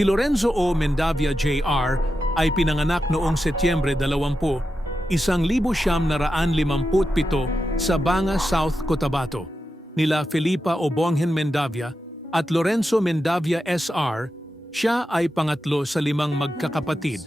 Si Lorenzo O. Mendavia Jr. ay pinanganak noong Setyembre 20, 1957 sa Banga, South Cotabato. Nila Felipa Obonghen Mendavia at Lorenzo Mendavia Sr. Siya ay pangatlo sa 5 magkakapatid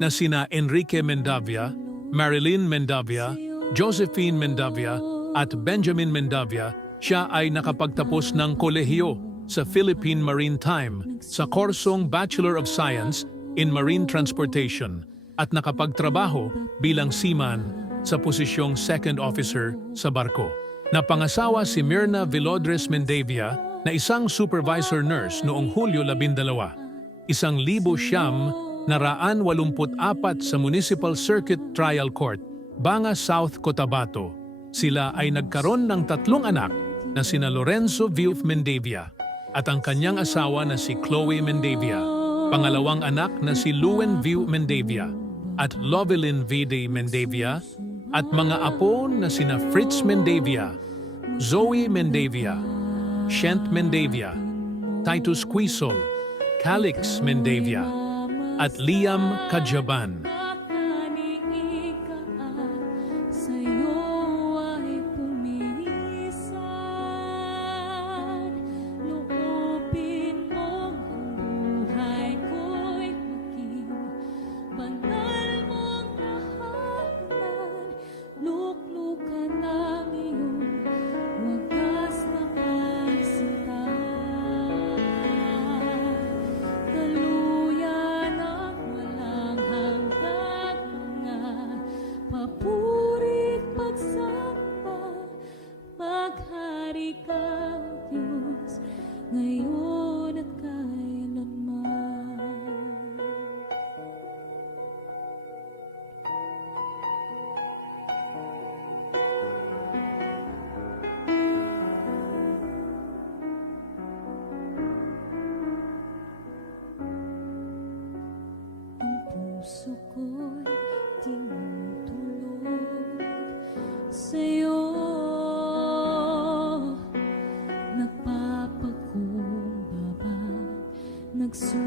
na sina Enrique Mendavia, Marilyn Mendavia, Josephine Mendavia at Benjamin Mendavia. Siya ay nakapagtapos ng kolehiyo sa Philippine Maritime sa korsong Bachelor of Science in Marine Transportation at nakapagtrabaho bilang seaman sa posisyong second officer sa barko. Napangasawa si Mirna Vilodres Mendavia na isang supervisor nurse noong Hulyo 12, 1984 sa Municipal Circuit Trial Court, Banga, South Cotabato. Sila ay nagkaroon ng 3 anak na sina Lorenzo Vilf Mendavia at ang kanyang asawa na si Chloe Mendavia, pangalawang anak na si Luen Viu Mendavia at Lovelyn Vide Mendavia at mga apo na sina Fritz Mendavia, Zoe Mendavia, Shent Mendavia, Titus Quisol, Calix Mendavia at Liam Kajaban. Ngayon at kailanman. Ang puso ko'y tinutulog sa'yo. Nagpapakumbaba, nagsusunod